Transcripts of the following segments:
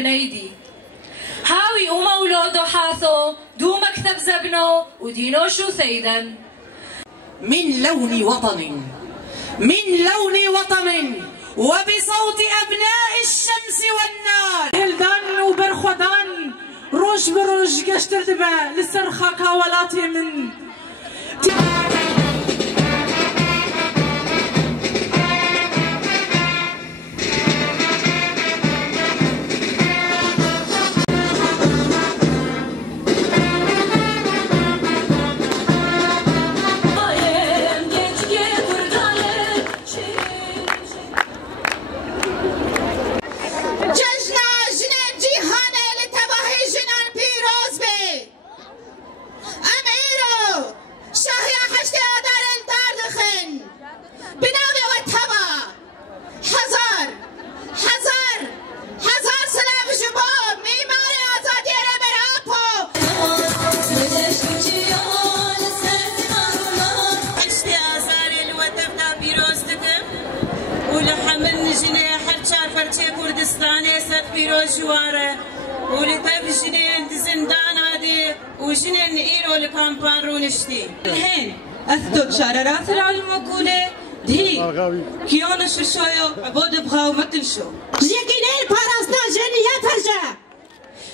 بنيدي هاوي ومولودو حاثو دو مكتب زبنو ودينو شو ثيدا من لون وطن وبصوت أبناء الشمس والنار هلدان وبرخودان روش بروش قشتر دبا للسرخاكا ولاتي من كردستاني سد بيروز جواره ولتف جنين زندان هادي وجنين إيرو لكامبان رونشتي الحين أثبت شرارات المقولة دي كيانا شوشايا عبود بغاو متلشو جيكينين باراسنا جنية ترجع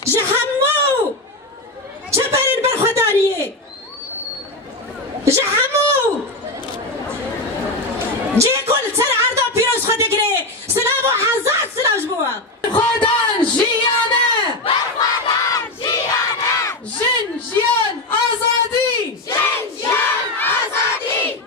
جحمو شبرين بالخدانية جحمو جيكول سر عرضا بيروز خدقري سلام وحزات سلام جبوا خدان جيانة برخدان جيانة جن جيان آزادي جن جيان آزادي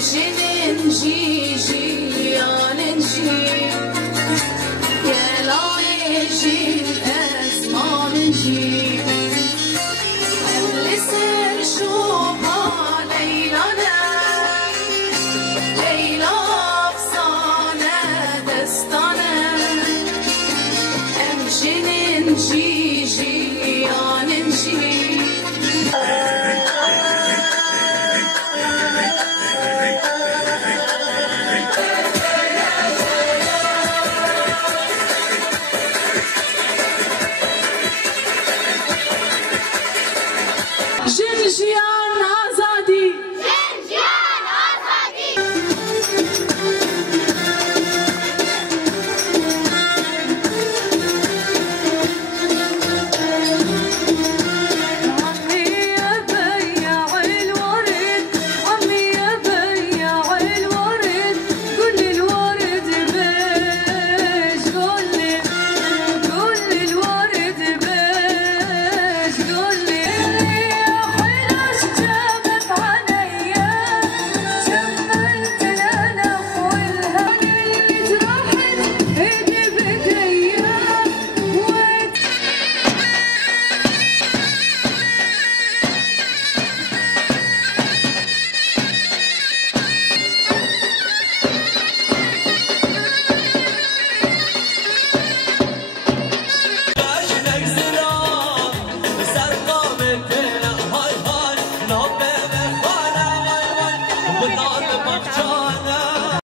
جنين جي